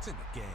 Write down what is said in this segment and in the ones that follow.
It's in the game.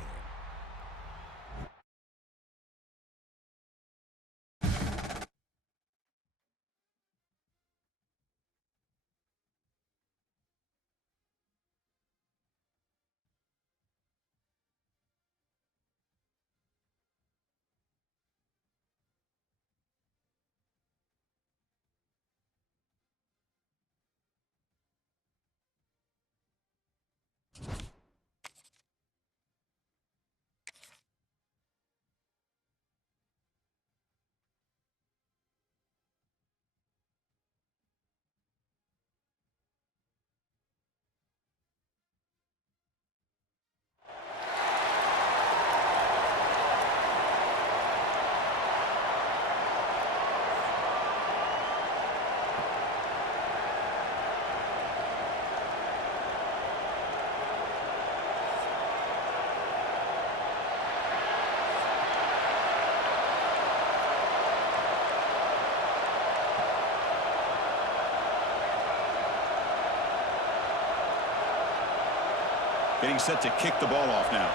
Getting set to kick the ball off now.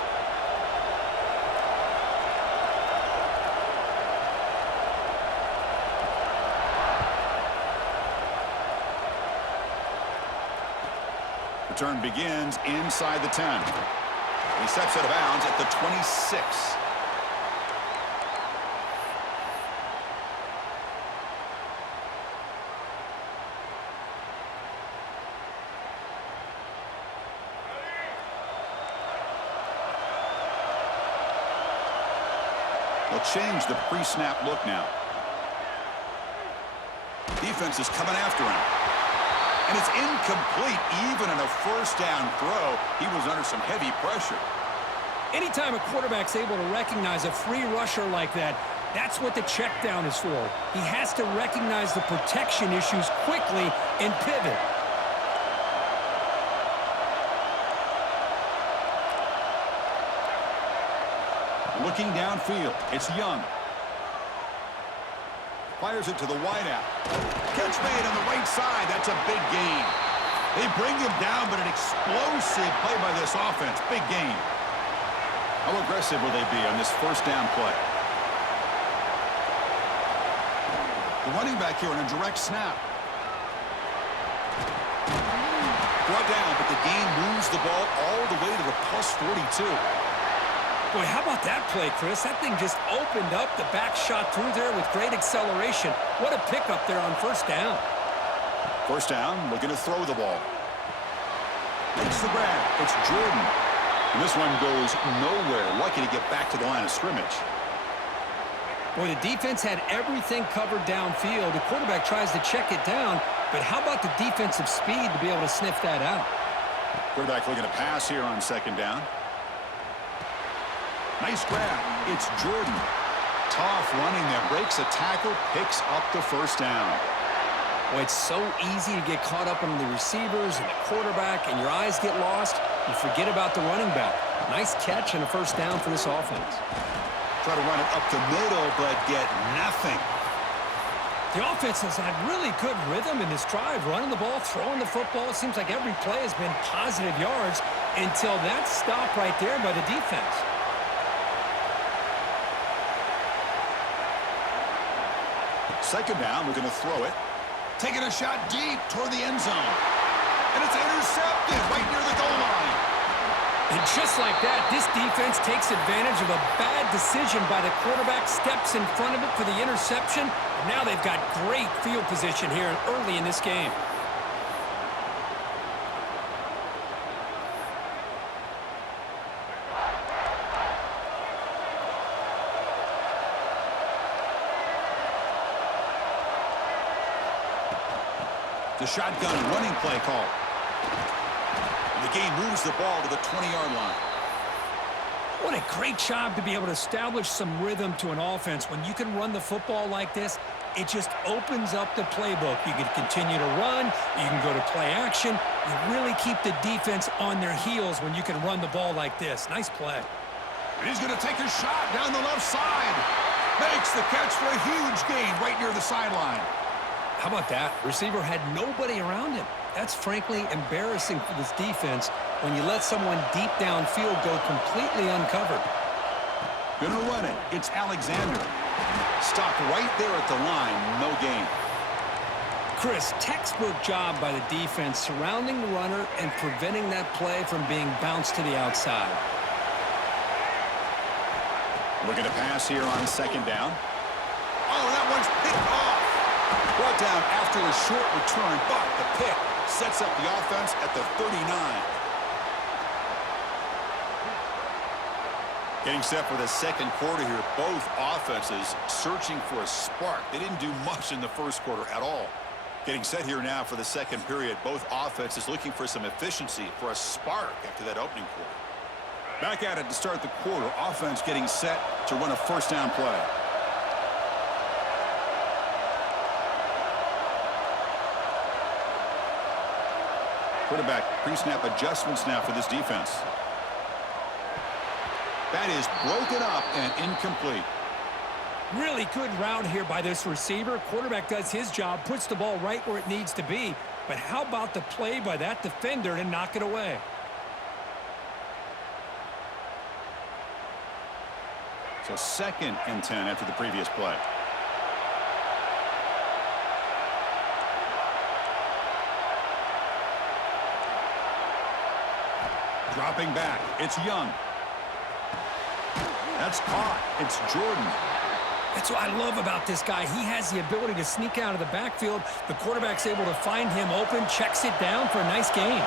Return begins inside the 10. He steps out of bounds at the 26. They'll change the pre-snap look now. Defense is coming after him. And it's incomplete. Even in a first down throw, he was under some heavy pressure. Anytime a quarterback's able to recognize a free rusher like that, that's what the check down is for. He has to recognize the protection issues quickly and pivot. Looking downfield, it's Young. Fires it to the wideout. Catch made on the right side. That's a big gain. They bring him down, but an explosive play by this offense. Big gain. How aggressive will they be on this first down play? The running back here on a direct snap. Brought down, but the gain moves the ball all the way to the plus 42. Boy, how about that play, Chris? That thing just opened up. The back shot through there with great acceleration. What a pickup there on first down. First down, looking to throw the ball. Makes the grab. It's Jordan. And this one goes nowhere. Lucky to get back to the line of scrimmage. Boy, the defense had everything covered downfield. The quarterback tries to check it down, but how about the defensive speed to be able to sniff that out? Quarterback looking to pass here on second down. Nice grab. It's Jordan. Tough running there. Breaks a tackle, picks up the first down. Boy, it's so easy to get caught up on the receivers and the quarterback, and your eyes get lost. You forget about the running back. Nice catch and a first down for this offense. Try to run it up the middle, but get nothing. The offense has had really good rhythm in this drive, running the ball, throwing the football. It seems like every play has been positive yards until that stop right there by the defense. Second down, we're going to throw it. Taking a shot deep toward the end zone. And it's intercepted right near the goal line. And just like that, this defense takes advantage of a bad decision by the quarterback, steps in front of it for the interception. And now they've got great field position here early in this game. The shotgun running play call. And the game moves the ball to the 20-yard line. What a great job to be able to establish some rhythm to an offense. When you can run the football like this, it just opens up the playbook. You can continue to run. You can go to play action. You really keep the defense on their heels when you can run the ball like this. Nice play. And he's going to take a shot down the left side. Makes the catch for a huge gain right near the sideline. How about that? Receiver had nobody around him. That's frankly embarrassing for this defense when you let someone deep downfield go completely uncovered. Gonna run it. It's Alexander. Stopped right there at the line. No gain. Chris, textbook job by the defense surrounding the runner and preventing that play from being bounced to the outside. Looking to pass here on second down. Oh, that one's picked off. Brought down after a short return, but the pick sets up the offense at the 39. Getting set for the second quarter here. Both offenses searching for a spark. They didn't do much in the first quarter at all. Getting set here now for the second period. Both offenses looking for some efficiency, for a spark after that opening quarter. Back at it to start the quarter. Offense getting set to run a first down play. Quarterback pre-snap adjustments now for this defense. That is broken up and incomplete. Really good route here by this receiver. Quarterback does his job, puts the ball right where it needs to be. But how about the play by that defender to knock it away? So 2nd and 10 after the previous play. Dropping back. It's Young. That's caught. It's Jordan. That's what I love about this guy. He has the ability to sneak out of the backfield. The quarterback's able to find him open, checks it down for a nice gain.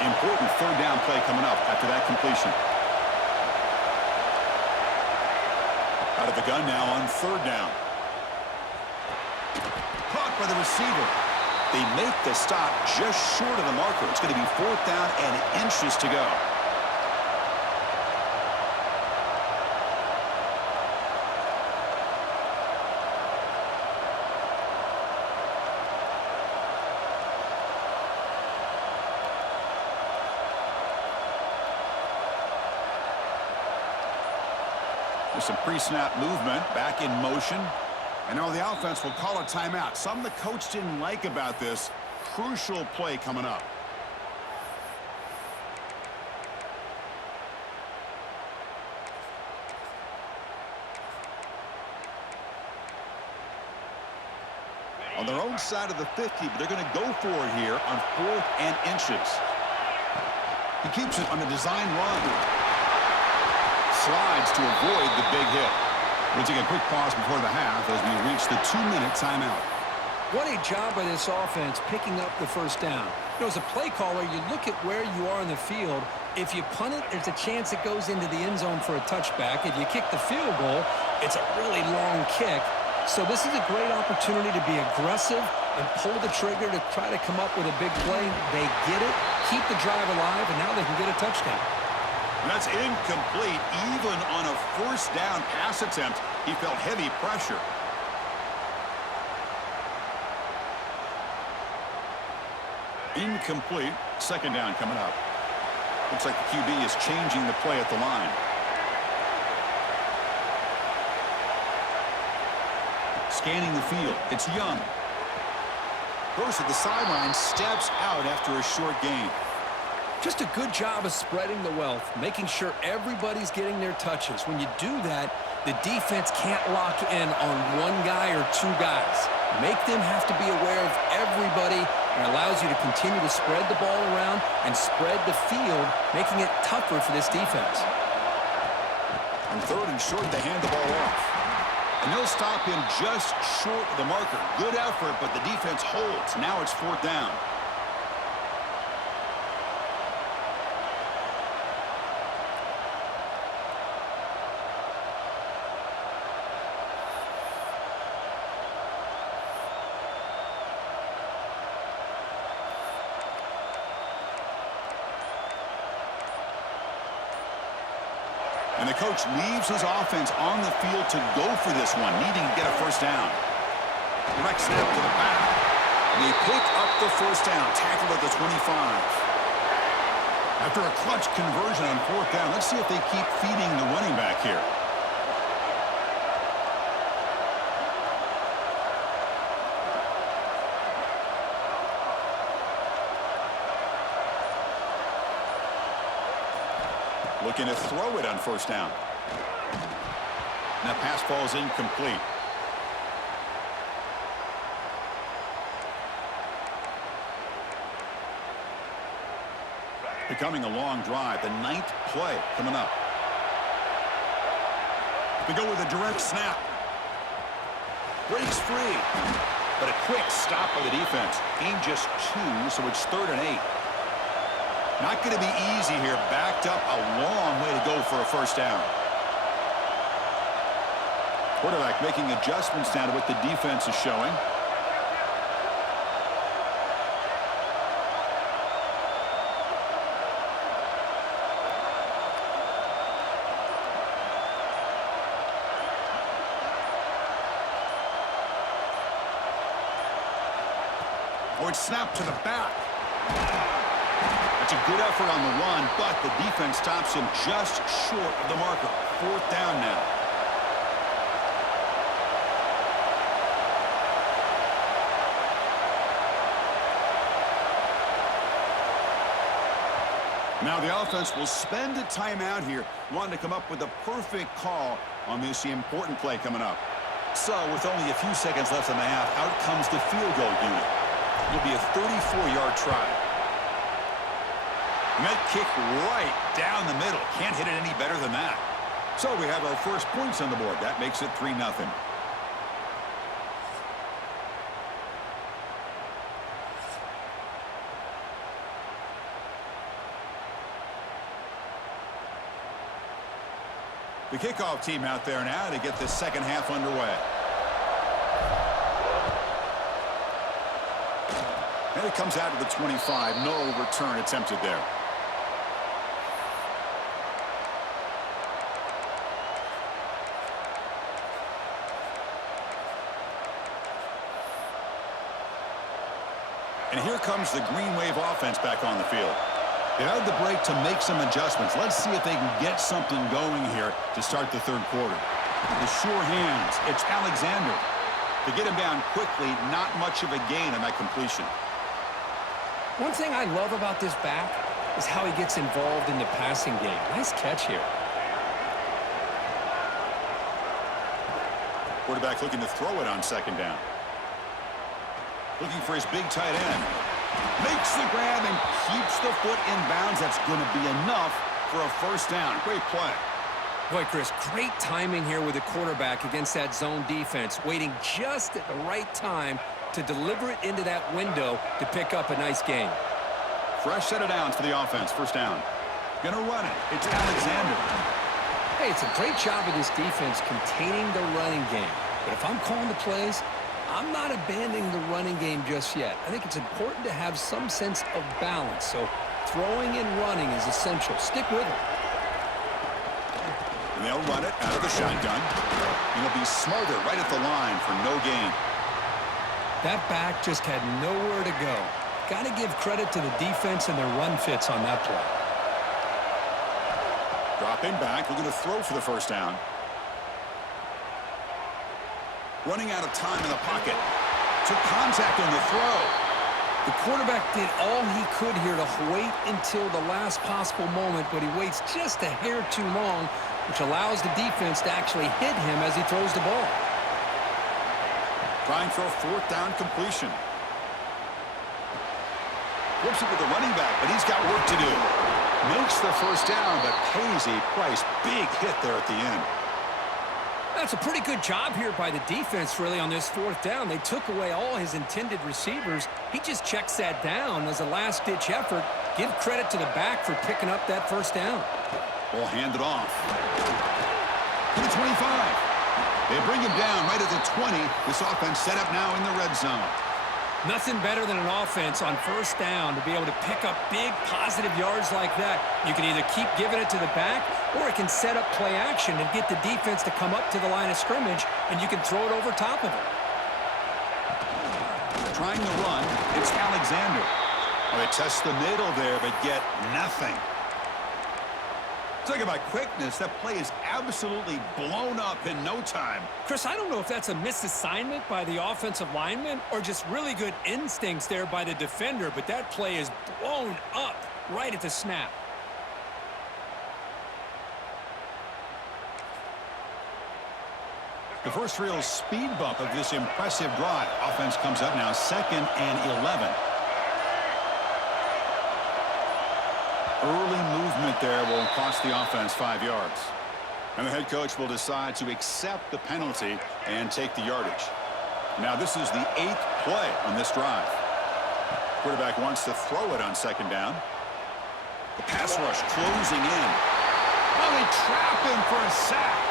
Important third down play coming up after that completion. Out of the gun now on third down. Caught by the receiver. They make the stop just short of the marker. It's going to be 4th down and inches to go. Some pre-snap movement, back in motion. And now the offense will call a timeout. Something the coach didn't like about this. Crucial play coming up. On their own side of the 50, but they're going to go for it here on 4th and inches. He keeps it on the design run. Slides to avoid the big hit. We'll take a quick pause before the half as we reach the 2-minute timeout. What a job by this offense picking up the first down. You know, as a play caller, you look at where you are in the field. If you punt it, there's a chance it goes into the end zone for a touchback. If you kick the field goal, it's a really long kick. So this is a great opportunity to be aggressive and pull the trigger to try to come up with a big play. They get it, keep the drive alive, and now they can get a touchdown. And that's incomplete. Even on a first down pass attempt, he felt heavy pressure. Incomplete. 2nd down coming up. Looks like the QB is changing the play at the line. Scanning the field. It's Young. Goes to the sideline, steps out after a short gain. Just a good job of spreading the wealth, making sure everybody's getting their touches. When you do that, the defense can't lock in on one guy or two guys. Make them have to be aware of everybody, and allows you to continue to spread the ball around and spread the field, making it tougher for this defense. On 3rd and short, they hand the ball off. And they'll stop him just short of the marker. Good effort, but the defense holds. Now it's 4th down. And the coach leaves his offense on the field to go for this one, needing to get a first down. Direct snap to the back. They pick up the first down, tackled at the 25. After a clutch conversion on 4th down, let's see if they keep feeding the running back here. Looking to throw it on first down. And that pass falls incomplete. Becoming a long drive. The 9th play coming up. We go with a direct snap. Breaks free. But a quick stop by the defense. Gain just 2, so it's 3rd and 8. Not going to be easy here. Backed up a long way to go for a first down. Quarterback making adjustments now to what the defense is showing. Oh, it's snapped to the back. That's a good effort on the run, but the defense stops him just short of the marker. 4th down now. Now the offense will spend a timeout here, wanting to come up with a perfect call on this important play coming up. So with only a few seconds left in the half, out comes the field goal unit. It'll be a 34-yard try. And that kick right down the middle. Can't hit it any better than that. So we have our first points on the board. That makes it 3-0. The kickoff team out there now to get this second half underway. And it comes out to the 25. No return attempted there. And here comes the Green Wave offense back on the field. They had the break to make some adjustments. Let's see if they can get something going here to start the 3rd quarter. The sure hands. It's Alexander. To get him down quickly, not much of a gain on that completion. One thing I love about this back is how he gets involved in the passing game. Nice catch here. Quarterback looking to throw it on 2nd down. Looking for his big tight end. Makes the grab and keeps the foot in bounds. That's going to be enough for a first down. Great play. Boy, Chris, great timing here with the quarterback against that zone defense, waiting just at the right time to deliver it into that window to pick up a nice gain. Fresh set of downs for the offense. First down. Gonna run it. It's Alexander. Hey, it's a great job of this defense containing the running game. But if I'm calling the plays, I'm not abandoning the running game just yet. I think it's important to have some sense of balance. So throwing and running is essential. Stick with it. And they'll run it out of the shotgun. And he'll be smarter right at the line for no gain. That back just had nowhere to go. Got to give credit to the defense and their run fits on that play. Dropping back, looking to throw for the first down. Running out of time in the pocket. Took contact on the throw. The quarterback did all he could here to wait until the last possible moment, but he waits just a hair too long, which allows the defense to actually hit him as he throws the ball. Trying for a 4th down completion. Flips it with the running back, but he's got work to do. Makes the first down, but pays a price. Big hit there at the end. That's a pretty good job here by the defense, really, on this 4th down. They took away all his intended receivers. He just checks that down as a last-ditch effort. Give credit to the back for picking up that first down. Ball handed off. To the 25. They bring him down right at the 20. This offense set up now in the red zone. Nothing better than an offense on first down to be able to pick up big positive yards like that. You can either keep giving it to the back, or it can set up play action and get the defense to come up to the line of scrimmage, and you can throw it over top of it. Trying to run, it's Alexander. Well, they test the middle there, but get nothing. Talk about quickness. That play is absolutely blown up in no time. Chris, I don't know if that's a misassignment by the offensive lineman or just really good instincts there by the defender, but that play is blown up right at the snap. The first real speed bump of this impressive drive. Offense comes up now 2nd and 11. Early movement there will cost the offense 5 yards. And the head coach will decide to accept the penalty and take the yardage. Now this is the 8th play on this drive. Quarterback wants to throw it on 2nd down. The pass rush closing in. Oh, they trap him for a sack.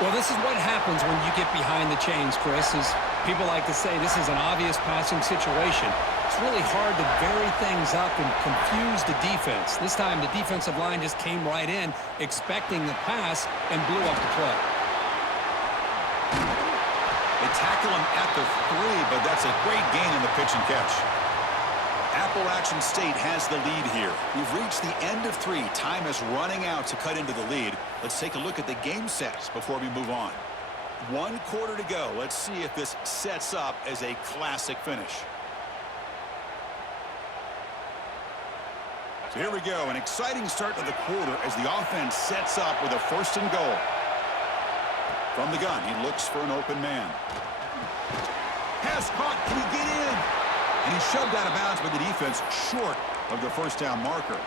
Well, this is what happens when you get behind the chains, Chris. As people like to say, this is an obvious passing situation. It's really hard to vary things up and confuse the defense. This time, the defensive line just came right in, expecting the pass, and blew up the play. They tackle him at the 3, but that's a great gain in the pitch and catch. Appalachian State has the lead here. We've reached the end of 3. Time is running out to cut into the lead. Let's take a look at the game sets before we move on. 1 quarter to go. Let's see if this sets up as a classic finish. So here we go. An exciting start to the quarter as the offense sets up with a 1st and goal. From the gun, he looks for an open man. Pass caught. Can he get in? And he's shoved out of bounds by the defense short of the 1st down marker.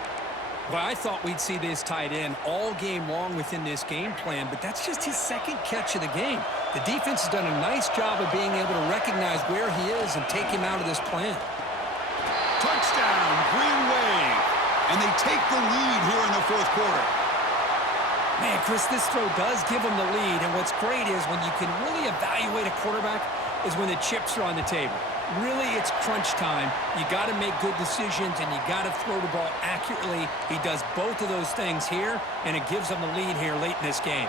Well, I thought we'd see this tight end all game long within this game plan, but that's just his 2nd catch of the game. The defense has done a nice job of being able to recognize where he is and take him out of this plan. Touchdown, Green Wave. And they take the lead here in the 4th quarter. Man, Chris, this throw does give him the lead, and what's great is when you can really evaluate a quarterback is when the chips are on the table. Really, it's crunch time. You got to make good decisions, and you got to throw the ball accurately. He does both of those things here, and it gives them the lead here late in this game.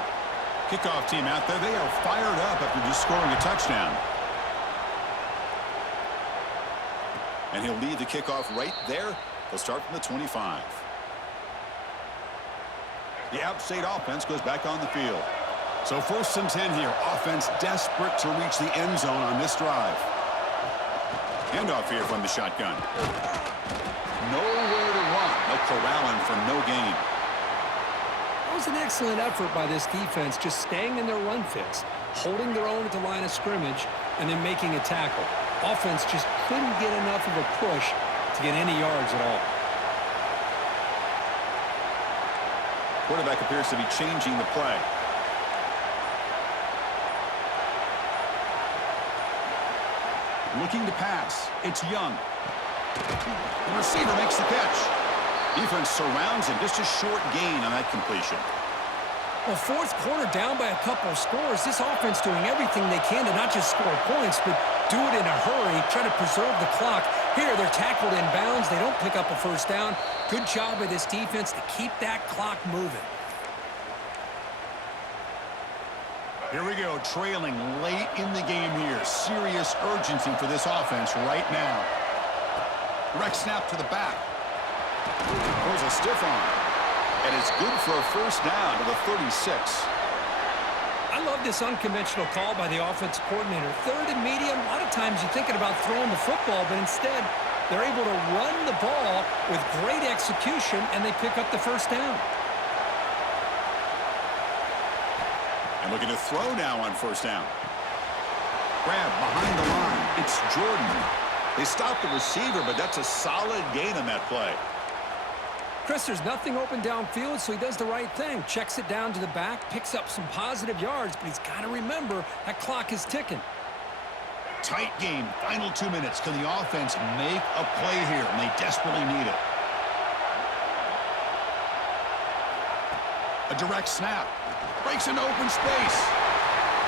Kickoff team out there. They are fired up after just scoring a touchdown. And he'll lead the kickoff right there. They'll start from the 25. The outside offense goes back on the field. So 1st and 10 here. Offense desperate to reach the end zone on this drive. Handoff here from the shotgun. Nowhere to run. They'll corral him for no gain. That was an excellent effort by this defense, just staying in their run fits, holding their own at the line of scrimmage, and then making a tackle. Offense just couldn't get enough of a push to get any yards at all. Quarterback appears to be changing the play. Looking to pass. It's Young. The receiver makes the catch. Defense surrounds him. Just a short gain on that completion. Well, 4th quarter down by a couple of scores. This offense doing everything they can to not just score points, but do it in a hurry, try to preserve the clock. Here, they're tackled in bounds. They don't pick up a 1st down. Good job by this defense to keep that clock moving. Here we go, trailing late in the game here. Serious urgency for this offense right now. Direct snap to the back. There's a stiff arm. And it's good for a 1st down to the 36. I love this unconventional call by the offensive coordinator. 3rd and medium, a lot of times you're thinking about throwing the football, but instead they're able to run the ball with great execution, and they pick up the 1st down. And looking to throw now on 1st down. Grab behind the line. It's Jordan. They stop the receiver, but that's a solid gain on that play. Chris, there's nothing open downfield, so he does the right thing. Checks it down to the back, picks up some positive yards, but he's got to remember that clock is ticking. Tight game. Final 2 minutes. Can the offense make a play here? And they desperately need it. A direct snap. Breaks into open space.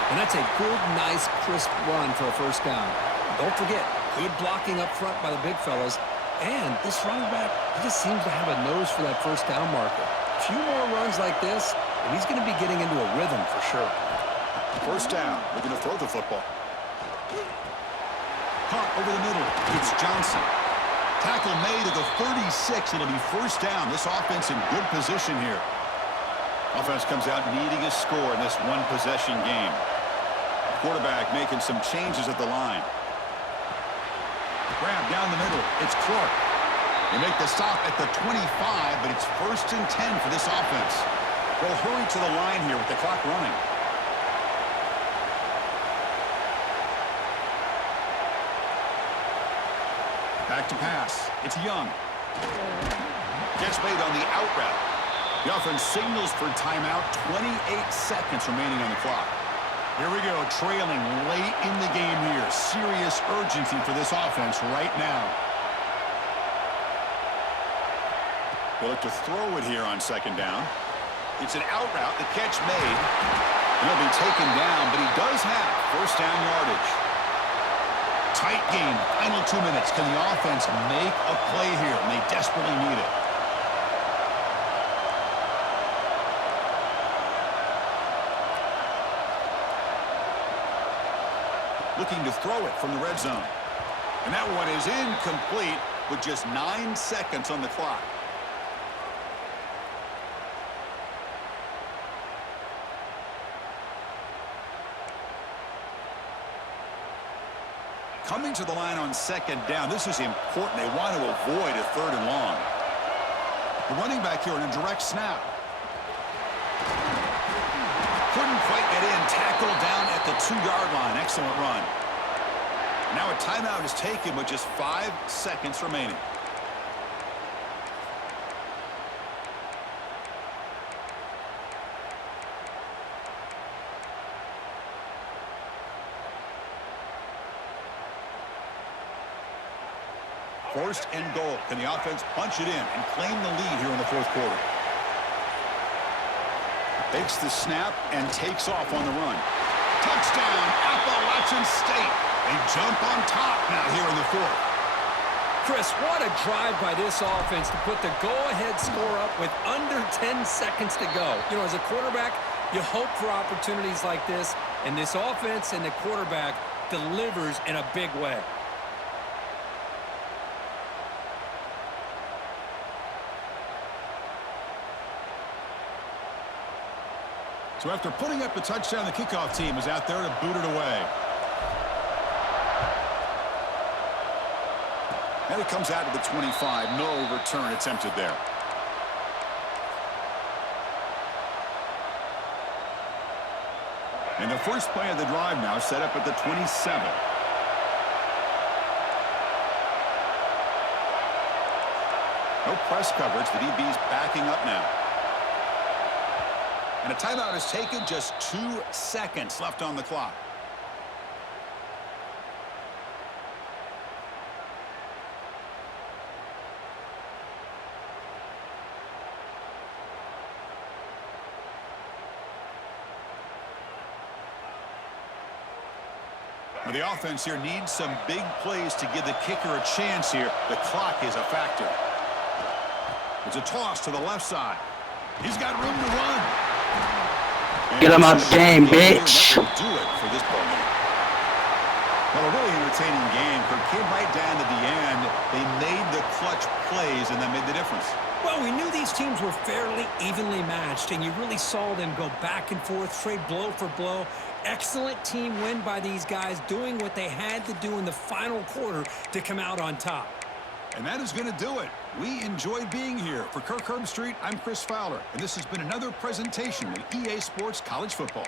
And that's a good, nice, crisp run for a 1st down. Don't forget, good blocking up front by the big fellas. And this running back, he just seems to have a nose for that 1st down marker. A few more runs like this, and he's going to be getting into a rhythm for sure. 1st down. Looking to throw the football. Caught over the middle. It's Johnson. Tackle made at the 36. It'll be 1st down. This offense in good position here. Offense comes out needing a score in this one-possession game. Quarterback making some changes at the line. Grab down the middle. It's Clark. They make the stop at the 25, but it's 1st and 10 for this offense. They'll hurry to the line here with the clock running. Back to pass. It's Young. Gets made on the out route. The offense signals for timeout. 28 seconds remaining on the clock. Here we go, trailing late in the game here. Serious urgency for this offense right now. They look to throw it here on second down. It's an out route. The catch made. He'll be taken down, but he does have first down yardage. Tight game. Final 2 minutes. Can the offense make a play here? And they desperately need it. Looking to throw it from the red zone. And that one is incomplete with just 9 seconds on the clock. Coming to the line on second down, this is important. They want to avoid a 3rd and long. The running back here in a direct snap. Couldn't quite get in. Tackled down at the 2-yard line. Excellent run. Now a timeout is taken with just 5 seconds remaining. First and goal. Can the offense punch it in and claim the lead here in the 4th quarter? Takes the snap and takes off on the run. Touchdown, Appalachian State. They jump on top now here in the 4th. Chris, what a drive by this offense to put the go-ahead score up with under 10 seconds to go. You know, as a quarterback, you hope for opportunities like this, and this offense and the quarterback delivers in a big way. So after putting up the touchdown, the kickoff team is out there to boot it away. And it comes out to the 25. No return attempted there. And the first play of the drive now set up at the 27. No press coverage. The DB's backing up now. And a timeout is taken. Just 2 seconds left on the clock. Now the offense here needs some big plays to give the kicker a chance here. The clock is a factor. It's a toss to the left side. He's got room to run. Get him out of the game, bitch. Do it for this ball game. Well, a really entertaining game. It came right down to the end. They made the clutch plays, and that made the difference. Well, we knew these teams were fairly evenly matched, and you really saw them go back and forth, trade blow for blow. Excellent team win by these guys, doing what they had to do in the final quarter to come out on top. And that is going to do it. We enjoyed being here. For Kirk Herbstreit, I'm Chris Fowler, and this has been another presentation of EA Sports College Football.